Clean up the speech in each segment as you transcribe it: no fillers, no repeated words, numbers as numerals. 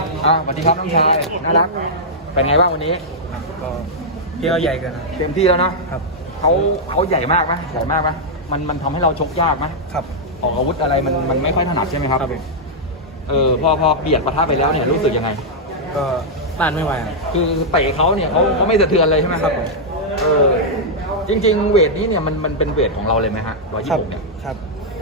สวัสดีครับน้องชายน่ารักเป็นไงบ้างวันนี้ก็เที่ยวใหญ่กันเต็มที่แล้วนะครับเขาใหญ่มากไหมใหญ่มากไหมมันทำให้เราชกยากไหมครับออกอาวุธอะไรมันไม่ค่อยถนัดใช่ไหมครับพอเบียดปะทะไปแล้วเนี่ยรู้สึกยังไงก็ต้านไม่ไหวคือเตะเขาเนี่ยเขาไม่สะเทือนเลยใช่ไหมครับจริงๆเวทนี้เนี่ยมันเป็นเวทของเราเลยไหมฮะ126เนี่ยครับ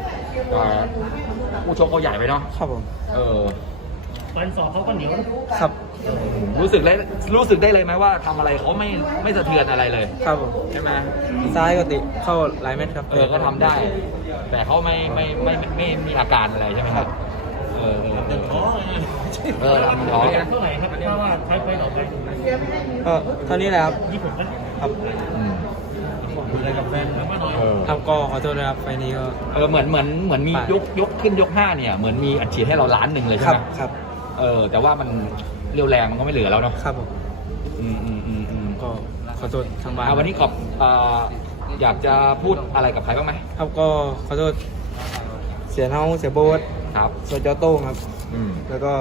ผู้ชกเขาใหญ่ไปเนาะครับผมฟันศอกเขาก็เหนียวครับรู้สึกได้เลยไหมว่าทำอะไรเขาไม่สะเทือนอะไรเลยครับผมใช่ไหมซ้ายก็ติเข้าหลายเม็ดครับก็ทำได้แต่เขาไม่มีอาการอะไรใช่ไหมครับลำท้องเท่าไหร่ครับถ้าว่าใช้ไฟดอกไปก็เท่านี้แหละครับครับอะไรกับแฟนแล้วมาหน่อยครับก็ขอโทษนะครับไฟนี้ก็เหมือนมียกขึ้นยก5เนี่ยเหมือนมีอัดฉีดให้เรา1,000,000เลยใช่ไหมครับแต่ว่ามันเรียวแรงมันก็ไม่เหลือแล้วเนาะครับผมก็ขอโทษทางบ้านวันนี้อยากจะพูดอะไรกับใครบ้างไหมครับก็ขอโทษเสียเท้าเสียโบ๊ทครับเสียเจ้าโต้งครับแล้วก็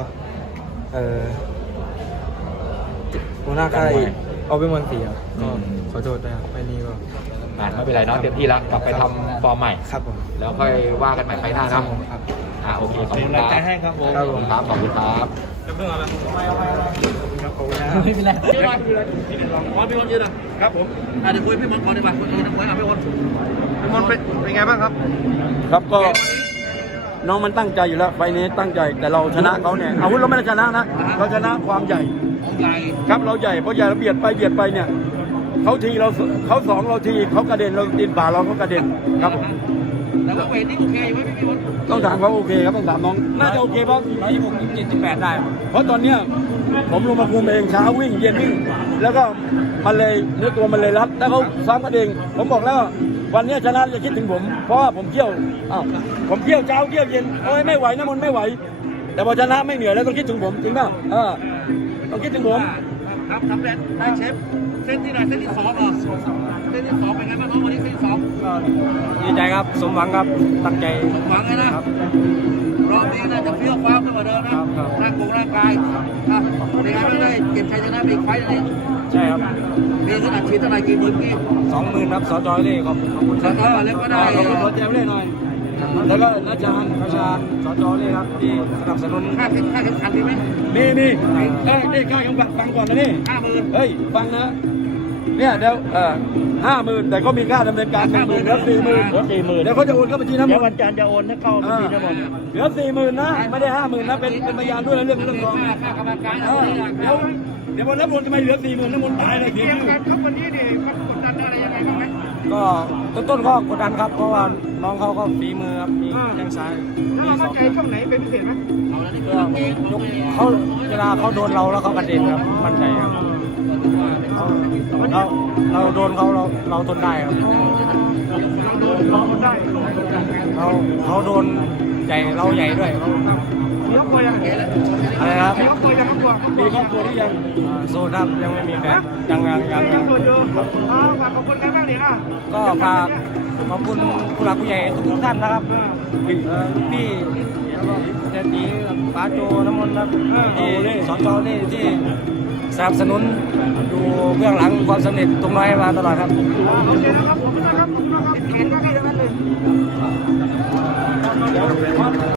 หัวหน้าค่ายเอาไปมนตรีครับก็ขอโทษนะครับไฟนี้ก็ไม่เป็นไรเนาะเต็มที่แล้วกลับไปทำฟอร์มใหม่ครับผมแล้วค่อยว่ากันใหม่ไปหน้านะโอเคขอบคุณครับครับผมขอบคุณครับจะเพิ่งอะไรไม่เป็นไรเยอะหน่อยขอพี่มนต์ยืนนะครับผมเดี๋ยวคุยพี่มนต์ก่อนดีกว่าคุยกับพี่มนต์เป็นไงบ้างครับครับก็น้องมันตั้งใจอยู่แล้วไฟนี้ตั้งใจแต่เราชนะเขาเนี่ยอาวุธเราไม่ได้ชนะนะเราชนะความใหญ่ครับเราใหญ่เพราะใหญ่เราเบียดไปเนี่ยเขาทีเขาสองเราทีเขากระเด็นเราตีนป่าเราก็กระเด็นครับผมแต่ว่าเวทนี่โอเคอยู่ไหมพี่มนต์ต้องถามเขาโอเคครับต้องถามน้องน่าจะโอเคเพราะ 126-178ได้เพราะตอนเนี้ยผมลงมาคุมเองเช้าวิ่งเย็นวิ่งแล้วก็มันเลยเนื้อตัวมันเลยรัดแล้วเขาซ้ำกันเองผมบอกแล้ววันนี้ชนะจะคิดถึงผมเพราะว่าผมเที่ยวผมเที่ยวเช้าเที่ยวเย็นโอ้ยไม่ไหวนะมันไม่ไหวแต่พอชนะไม่เหนื่อยแล้วต้องคิดถึงผมจริงป่ะต้องคิดถึงผมครับสำเร็จได้เชฟเส้นที่ไหนเส้นที่2เหรอเส้นที่2เป็นไงบ้างวันนี้เส้นที่2 ดีใจครับสมหวังครับตั้งใจหวังเลยนะครับรอบนี้น่าจะเฟี้ยวฟ้าวขึ้นกว่าเดิมนะร่างกายในงานไม่ได้เก็บชัยชนะไปอีกไฟล์นึงใช่ครับมีขนาดฉีดเท่าไหร่กี่หมื่นกี่ 20,000ครับสจเล่ขอบคุณสจเล่ก็ได้สจเล่หน่อยแล้วก็อาจารย์สจเล่ครับที่สนับสนุนค่าเข็มขัดดีไหมนี่ค่าเข็มขัดฟังก่อนนะนี่ 50,000 เฮ้ยฟังนะเนี่ยเดี๋ยว50,000แต่ก็มีค่าดำเนินการ10,000เหลือ40,000เดี๋ยวเขาจะโอนเข้าบัญชีน้ำมันวันจันทร์จะโอนให้เข้าบัญชีน้ำมันเหลือ40,000นะไม่ได้50,000นะเป็นพยานด้วยนะเรื่องทองค่ากรรมการเดี๋ยววันน้ำมนต์ทำไมเหลือ40,000น้ำมนต์ตายเลยทีนี้ครับวันนี้ดิมันกดดันอะไรยังไงบ้างไหมก็ต้นก็กดดันครับเพราะว่าน้องเขาก็ฝีมือครับมีแข้งซ้ายมีมั่นใจช่วงไหนเป็นพิเศษไหมเขาเวลาเขาโดนเราแล้วเขากระเด็นครับมั่นใจครับเราโดนเราทนได้ครับเราทนได้เขาโดนใหญ่เราใหญ่ด้วยมีครอบครัวยังอะไรครับมีครอบครัวยังมีครอบครัวหรือยังโซดับยังไม่มีแฟนยังฝากขอบคุณกันบ้างเลยนะก็ฝากขอบคุณผู้หลักผู้ใหญ่ทุกท่านนะครับพี่เจตีป้าโจน้ำมนต์ครับที่สจเล่ที่สนับสนุนอยู่เบื้องหลังความสำเร็จตรงน้อยมาตลอดครับโอเคนะครับขอบคุณนะครับเห็นก็แค่นั้นเลย